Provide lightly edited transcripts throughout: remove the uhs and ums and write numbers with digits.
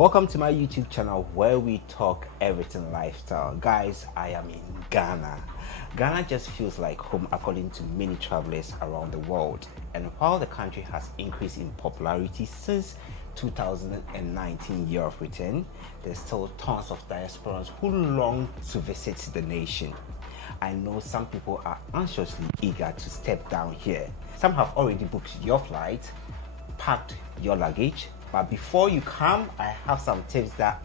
Welcome to my YouTube channel where we talk everything lifestyle. Guys, I am in Ghana. Ghana just feels like home according to many travelers around the world. And while the country has increased in popularity since 2019 year of return, there's still tons of diasporans who long to visit the nation. I know some people are anxiously eager to step down here. Some have already booked your flight, packed your luggage, but before you come, I have some tips that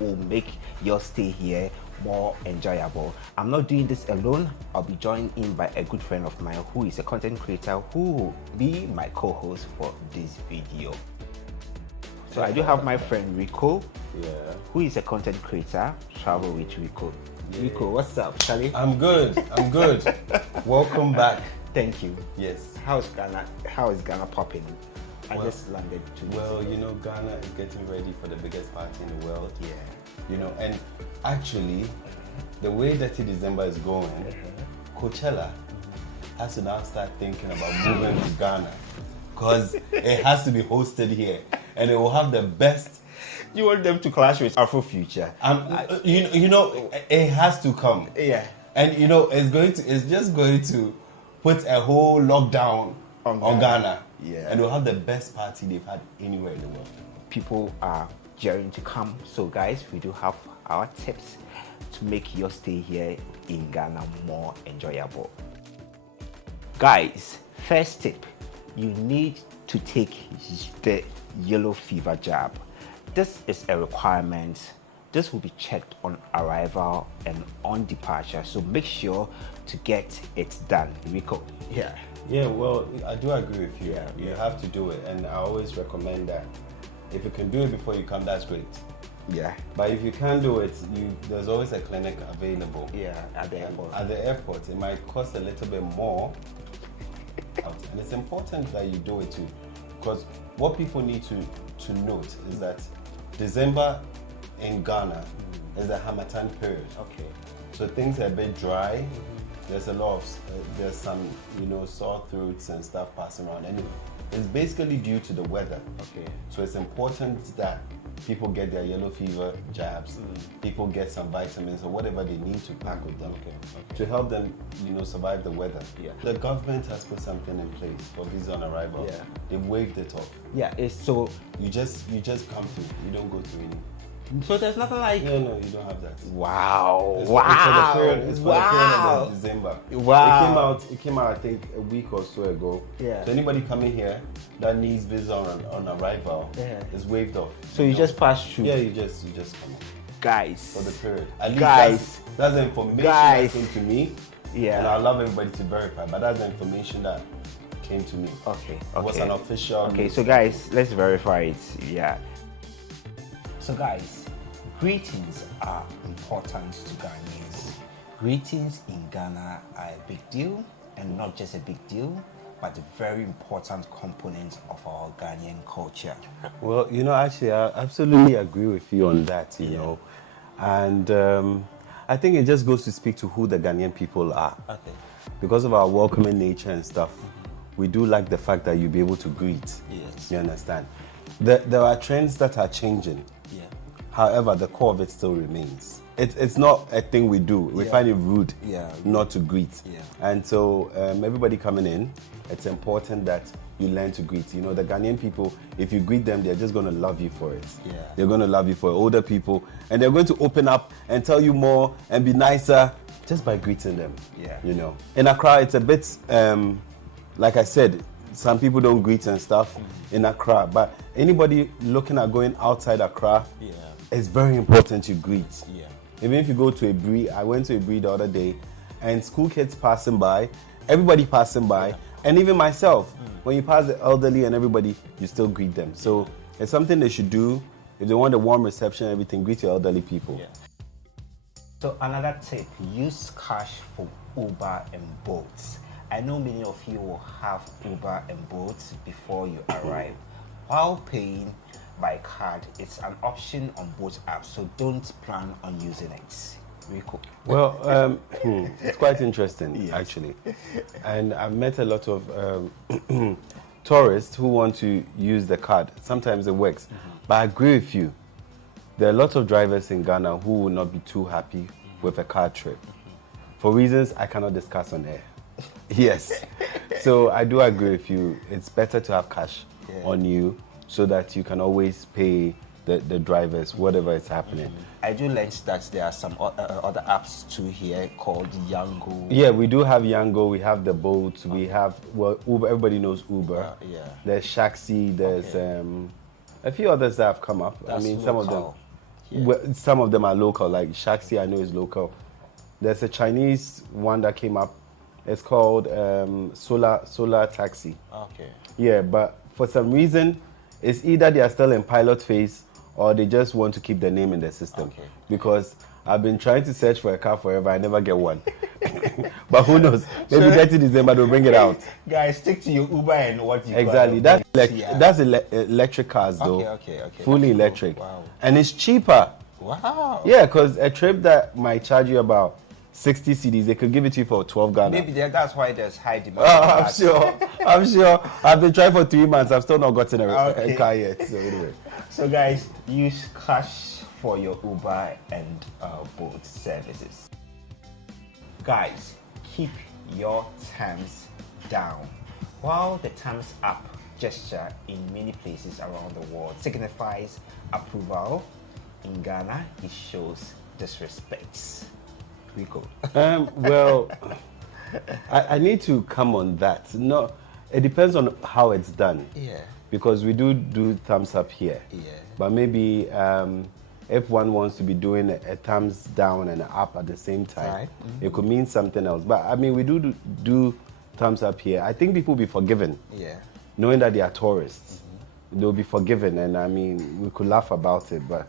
will make your stay here more enjoyable. I'm not doing this alone. I'll be joined in by a good friend of mine who is a content creator who will be my co-host for this video. So I do have my friend Rico, who is a content creator, Travel with Rico. Yeah. Rico, what's up, Charlie? I'm good. Welcome back. Thank you. Yes. How is Ghana popping? I just landed 2 days ago. You know, Ghana is getting ready for the biggest party in the world. Yeah. You know, and actually, the way Detty December is going, Coachella has to now start thinking about moving to Ghana because it has to be hosted here, and it will have the best. You want them to clash with Afro Future? You know, it has to come. Yeah. And you know, it's just going to put a whole lockdown on Ghana. Yeah. And we'll have the best party they've had anywhere in the world. People are daring to come. So guys, we do have our tips to make your stay here in Ghana more enjoyable. Guys, first tip, you need to take the yellow fever jab. This is a requirement. This will be checked on arrival and on departure. So make sure to get it done. Rico. Yeah. Yeah, well, I do agree with you. Yeah, you have to do it, and I always recommend that. If you can do it before you come, that's great. Yeah. But if you can't do it, there's always a clinic available. Yeah, at the airport. At the airport, it might cost a little bit more, and it's important that you do it too, because what people need to note is that December in Ghana is the Hamatan period. Okay. So things are a bit dry. There's a lot of, there's some, sore throats and stuff passing around. And it's basically due to the weather. Okay. So it's important that people get their yellow fever jabs. People get some vitamins or whatever they need to pack with them to help them, survive the weather. Yeah. The government has put something in place for visa on arrival. Yeah. They've waived it off. Yeah, it's so... You just come through. You don't go through any. So there's nothing like... No, you don't have that. Wow. It's Wow. It's for the period of December. Wow. It came out, I think, a week or so ago. Yeah. So anybody coming here that needs visa on arrival is waived off. So you just pass through? Yeah, you just come in. Guys. For the period. At least guys. That's the information that came to me. Yeah. And I'd love everybody to verify, but that's the information that came to me. Okay. It was an official... Okay, so guys, let's verify it. Yeah. So guys, greetings are important to Ghanaians. Greetings in Ghana are a big deal, and not just a big deal, but a very important component of our Ghanaian culture. Well, actually, I absolutely agree with you on that, you know. And I think it just goes to speak to who the Ghanaian people are. Okay. Because of our welcoming nature and stuff, we do like the fact that you'll be able to greet. Yes. You understand? There are trends that are changing. Yeah. However, the core of it still remains. It's not a thing we do. We find it rude not to greet. Yeah. And so everybody coming in, it's important that you learn to greet. The Ghanaian people, if you greet them, they're just going to love you for it. Yeah. They're going to love you for it. Older people, and they're going to open up and tell you more and be nicer just by greeting them. Yeah. In Accra, it's a bit, like I said, some people don't greet and stuff in Accra, but anybody looking at going outside Accra, it's very important you greet. Yeah. Even if you go to a Brie, I went to a Brie the other day, and school kids passing by, everybody passing by, and even myself, when you pass the elderly and everybody, you still greet them. So it's something they should do. If they want a warm reception and everything, greet your elderly people. Yeah. So another tip, use cash for Uber and Bolts. I know many of you will have Uber and Bolts before you arrive. While paying by card, it's an option on both apps, so don't plan on using it. Rico. Well, it's quite interesting, actually. And I've met a lot of tourists who want to use the card. Sometimes it works. But I agree with you. there are lots of drivers in Ghana who will not be too happy with a car trip for reasons I cannot discuss on air. Yes. So I do agree with you. It's better to have cash on you so that you can always pay the drivers, whatever is happening. I do learn that there are some other apps too here called Yango. Yeah, we do have Yango, we have the Bolt, we have, well, Uber, everybody knows Uber. Yeah. There's Shaxi, there's a few others that have come up. That's I mean, local. some of them are local, like Shaxi I know is local. There's a Chinese one that came up. It's called Solar Taxi. Okay. Yeah, but for some reason, it's either they are still in pilot phase or they just want to keep the name in the system. Okay. Because I've been trying to search for a car forever, I never get one. But who knows? Maybe 30 December they'll bring it out. Guys, stick to your Uber and what you Exactly. got. That's electric cars though. Okay. Fully That's electric. cool. Wow. And it's cheaper. Wow. Yeah, because a trip that might charge you about 60 cedis, they could give it to you for 12 Ghana. Maybe that's why there's high demand. Oh, I'm sure. I've been trying for 3 months. I've still not gotten a car yet. So anyway. So guys, use cash for your Uber and Bolt services. Guys, keep your terms down. While the thumbs up gesture in many places around the world signifies approval, in Ghana it shows disrespect. Rico. Well, I need to come on that. No, it depends on how it's done. Yeah. Because we do thumbs up here. Yeah. But maybe if one wants to be doing a thumbs down and up at the same time, Right. it could mean something else. But I mean, we do thumbs up here. I think people will be forgiven. Yeah. Knowing that they are tourists, they'll be forgiven. And I mean, we could laugh about it. But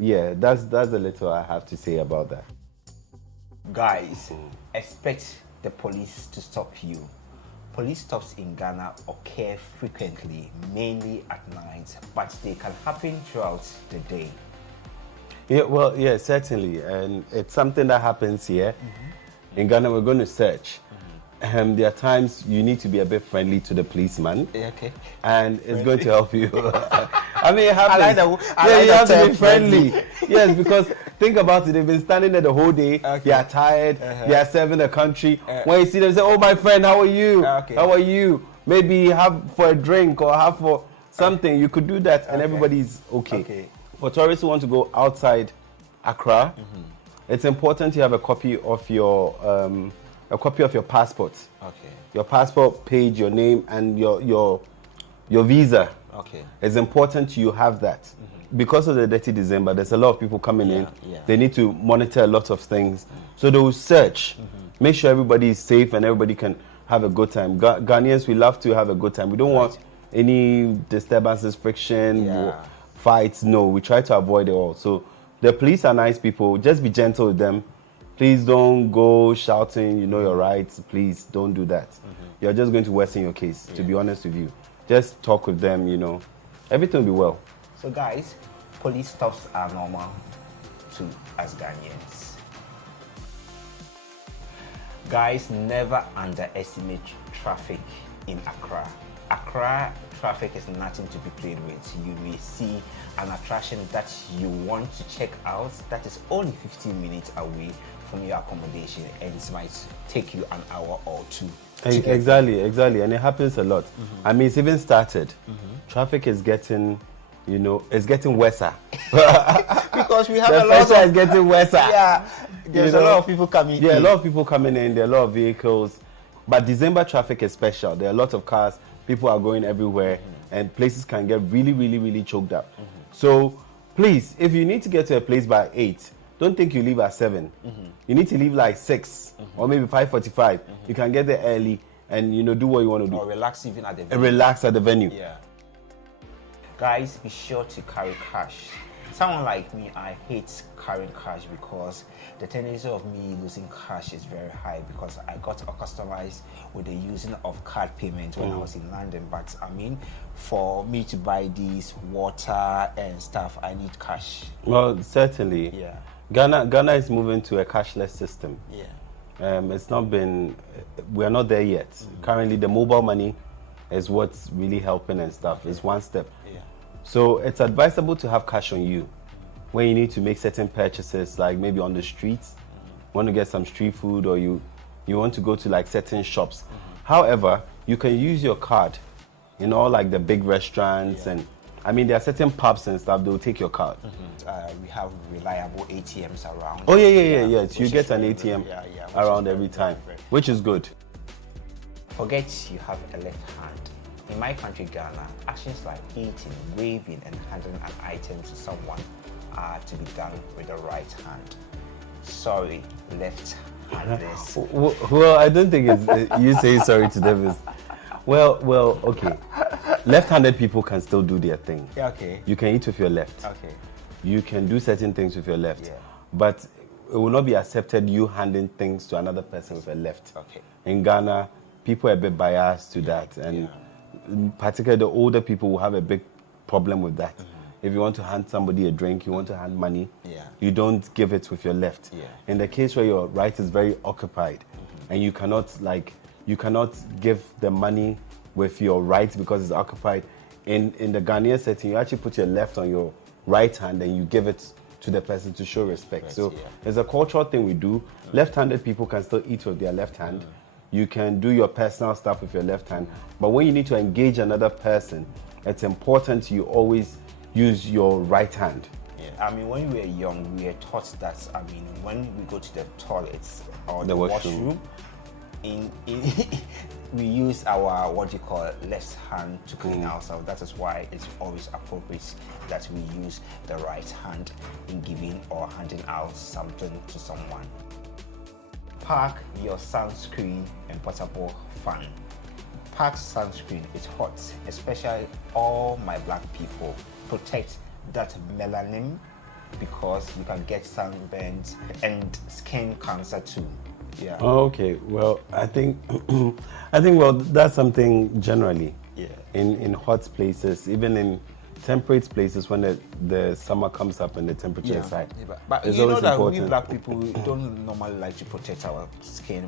yeah, that's a little I have to say about that. Guys, expect the police to stop you. Police stops in Ghana occur frequently, mainly at night, but they can happen throughout the day. Yeah, well, yeah, certainly. And it's something that happens here. In Ghana, we're going to search. There are times you need to be a bit friendly to the policeman. Okay. And it's going to help you. I mean, it happens. You have to be friendly. Yes, because think about it. They've been standing there the whole day. Okay. They are tired. They are serving the country. When you see them, say, "Oh, my friend, how are you? Okay. How are you?" Maybe have for a drink or have for something. You could do that, and everybody's okay. For tourists who want to go outside Accra, it's important to have a copy of your passport. Okay. Your passport page, your name, and your visa. Okay. It's important you have that. Because of the Detty December, there's a lot of people coming in. Yeah. They need to monitor a lot of things. So they will search. Make sure everybody is safe and everybody can have a good time. Ghanaians, we love to have a good time. We don't want any disturbances, friction, fights. No, we try to avoid it all. So the police are nice people. Just be gentle with them. Please don't go shouting, you know your rights. Please don't do that. You're just going to worsen your case, to be honest with you. Just talk with them, you know. Everything will be well. So guys, police stops are normal to us Ghanaians. Guys, never underestimate traffic in Accra. Accra traffic is nothing to be played with. You may see an attraction that you want to check out that is only 15 minutes away from your accommodation, and it might take you an hour or two. Exactly, and it happens a lot. I mean, it's even started. Traffic is getting, it's getting worse. Because we have the a lot pressure of is getting worse. Yeah, there's a lot of people coming in. Yeah, a lot of people coming in. There are a lot of vehicles, but December traffic is special. There are a lot of cars. People are going everywhere, and places can get really, really, really choked up. So please, if you need to get to a place by 8, don't think you leave at 7. You need to leave like 6 or maybe 5:45. You can get there early and do what you want to do. Or relax even at the venue. And relax at the venue. Yeah. Guys, be sure to carry cash. Someone like me, I hate carrying cash because the tendency of me losing cash is very high because I got accustomed with the using of card payment when I was in London. But I mean, for me to buy these water and stuff, I need cash. Well, certainly. Yeah. Ghana is moving to a cashless system. Yeah. It's not been, we are not there yet. Currently, the mobile money is what's really helping and stuff. It's one step. Yeah. So it's advisable to have cash on you. when you need to make certain purchases, like maybe on the streets, want to get some street food, or you want to go to like certain shops. However, you can use your card in all like the big restaurants, and I mean there are certain pubs and stuff, they'll take your card. We have reliable ATMs around. Oh yeah. So you which get is an very, ATM which around is every very, time, very. which is good. Forget you have a left hand. In my country, Ghana, actions like eating, waving, and handing an item to someone are to be done with the right hand. Sorry, left-handers. Well, I don't think it's you saying sorry to them is well, okay. Left-handed people can still do their thing. Yeah, okay. You can eat with your left. Okay. You can do certain things with your left. Yeah. But it will not be accepted you handing things to another person with a left. Okay. In Ghana, people are a bit biased to that, and particularly the older people will have a big problem with that. If you want to hand somebody a drink, you want to hand money, you don't give it with your left. Yeah. In the case where your right is very occupied, and you cannot give the money with your right because it's occupied. In the Ghanaian setting, you actually put your left on your right hand and you give it to the person to show respect. So there's a cultural thing we do. Left-handed people can still eat with their left hand. You can do your personal stuff with your left hand. But when you need to engage another person, it's important you always use your right hand. Yeah. I mean, when we were young, we were taught that, I mean, when we go to the toilets or the washroom, we use our, what you call, left hand to clean ourselves. That is why it's always appropriate that we use the right hand in giving or handing out something to someone. Pack your sunscreen and portable fan. Pack sunscreen, it's hot, especially all my black people. Protect that melanin because you can get sunburns and skin cancer too. Yeah. Oh, okay. Well, I think well that's something generally. Yeah. In hot places, even in temperate places, when the summer comes up and the temperature is high. Yeah, but it's you know always that important. we black people don't normally like to protect our skin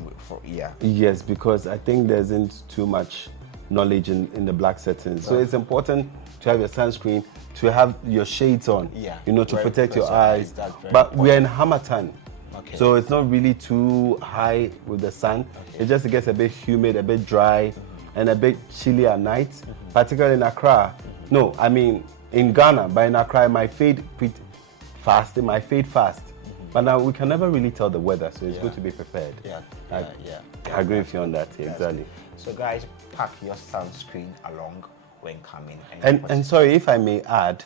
Yes, because I think there isn't too much knowledge in the black setting. So it's important to have your sunscreen, to have your shades on, to protect your eyes. But we are in Hamatan. Okay. So it's not really too high with the sun. It just gets a bit humid, a bit dry, and a bit chilly at night, particularly in Accra. No, I mean in Ghana, but in Accra, it might fade fast. But now we can never really tell the weather, so it's good to be prepared. I agree with you on that. Exactly. So guys, pack your sunscreen along when coming. And sorry, if I may add,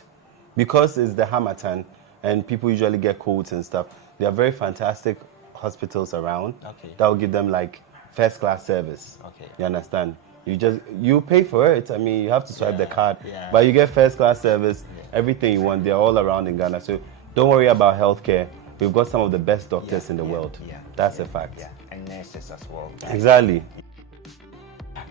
because it's the Hamatan and people usually get colds and stuff, there are very fantastic hospitals around that will give them like first class service. You understand? You pay for it. I mean, you have to swipe the card, but you get first class service, everything you want. They're all around in Ghana. So don't worry about healthcare. We've got some of the best doctors in the world. That's a fact. And nurses as well. Exactly.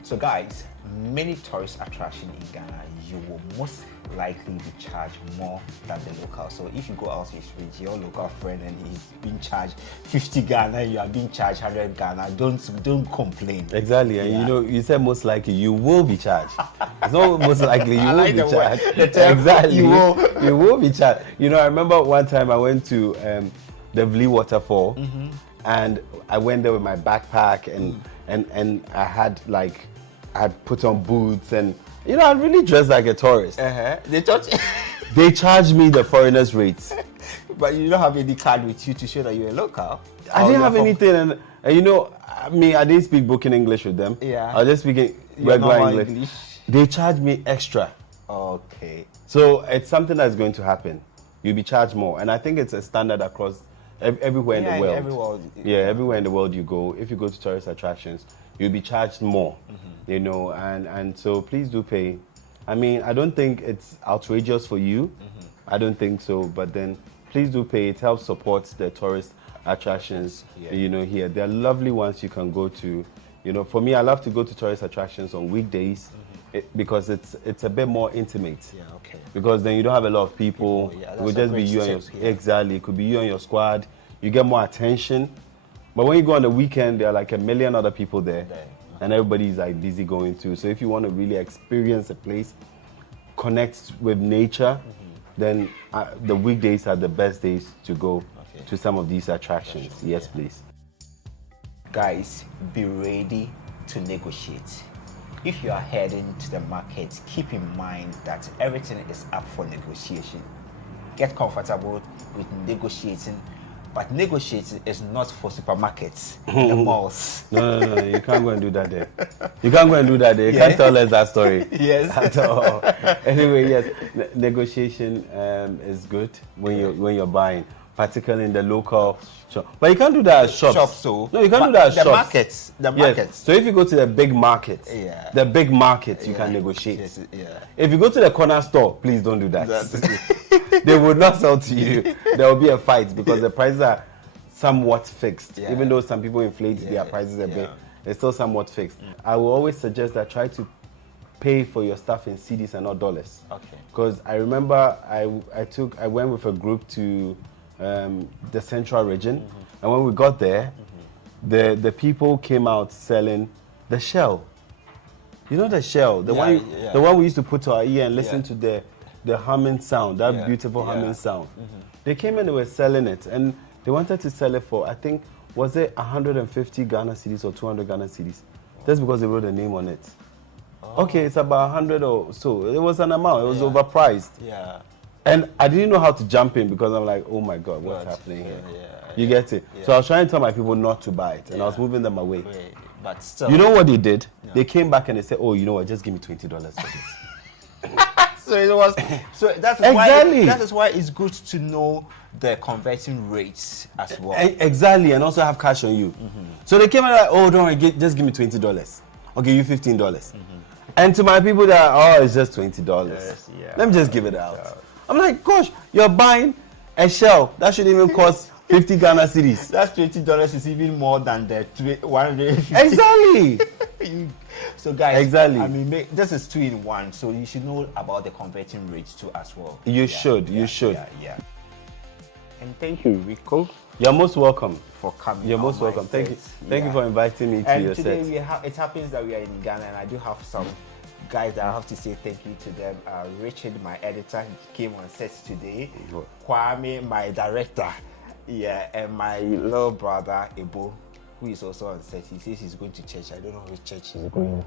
So guys, many tourist attractions in Ghana, you will most likely be charged more than the local. So if you go out with your local friend and he's being charged 50 Ghana, you are being charged 100 Ghana, don't complain. Exactly. And you said most likely you will be charged. It's not most likely you will be charged. Exactly. You will be charged. I remember one time I went to the Vli waterfall, and I went there with my backpack and I had put on boots and I really dressed like a tourist. They charged me the foreigners' rates. But you don't have any card with you to show that you're a local. I didn't have anything, and I didn't speak broken English with them. I was just speaking regular English. They charged me extra. Okay. So it's something that's going to happen. You'll be charged more, and I think it's a standard across everywhere in the world. Everywhere in the world you go. If you go to tourist attractions, you'll be charged more. And so please do pay. I mean, I don't think it's outrageous for you. I don't think so. But then please do pay. It helps support the tourist attractions. Here there are lovely ones you can go to. For me, I love to go to tourist attractions on weekdays because it's a bit more intimate. Because then you don't have a lot of people. It will just be you and exactly. It could be you and your squad. You get more attention. But when you go on the weekend, there are like a million other people there. And everybody's like busy going too. So if you want to really experience a place, connect with nature, then the weekdays are the best days to go to some of these attractions. Yes, please. Guys, be ready to negotiate. If you are heading to the market, keep in mind that everything is up for negotiation. Get comfortable with negotiating, but negotiating is not for supermarkets, the malls. No, you can't go and do that there. You can't go and do that there. You can't tell us that story. Yes. At all. Anyway, yes, negotiation is good when you're buying, particularly in the local shop. But you can't do that at shops. Shops, so. No, you can't do that at the shops. The markets. Yes. So if you go to the big markets, you can negotiate. Yes, yeah. If you go to the corner store, please don't do that. They would not sell to you. There will be a fight because the prices are somewhat fixed. Yeah. Even though some people inflate their prices a bit, it's still somewhat fixed. I will always suggest that try to pay for your stuff in cedis and not dollars. Okay. Because I remember I went with a group to the central region, and when we got there, the people came out selling the shell. You know the shell, the one we used to put to our ear and listen to the humming sound, that beautiful humming sound. They came and they were selling it, and they wanted to sell it for, I think, was it 150 Ghana cedis or 200 Ghana cedis? That's because they wrote a name on it. Okay, it's about 100 or so. It was an amount. It was overpriced. Yeah. And I didn't know how to jump in because I'm like, oh my God, what's happening here? You get it? So I was trying to tell my people not to buy it, and I was moving them away. But still. You know what they did? They came back and they said, oh, you know what, just give me $20 for this. So it was. So that is why it's good to know the converting rates as well. Exactly, and also have cash on you. So they came and like, oh, don't worry, just give me $20. I'll give you $15. And to my people that, oh, it's just $20. Yes, Let me just give it out. I'm like, gosh, you're buying a shell that should even cost 50 Ghana cedis. That's $20 is even more than the 150. Exactly. So guys, exactly. I mean, this is 2-in-1, so you should know about the converting rates too as well. You should. Yeah. And thank you, Rico. You're most welcome for coming. You're most welcome. Thank you. Thank you for inviting me to your set. And today it happens that we are in Ghana, and I do have some guys that I have to say thank you to them. Richard, my editor, he came on set today. Kwame, my director, and my little brother Ebo, who is also on set. He says he's going to church. I don't know which church he's going.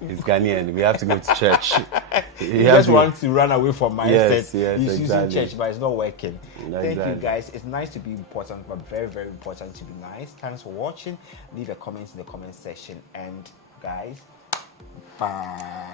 He's Ghanaian. We have to go to church. He just wants to run away from my set. Yes, he's using church, but it's not working. Exactly. Thank you, guys. It's nice to be important, but very, very important to be nice. Thanks for watching. Leave a comment in the comment section. And guys, bye.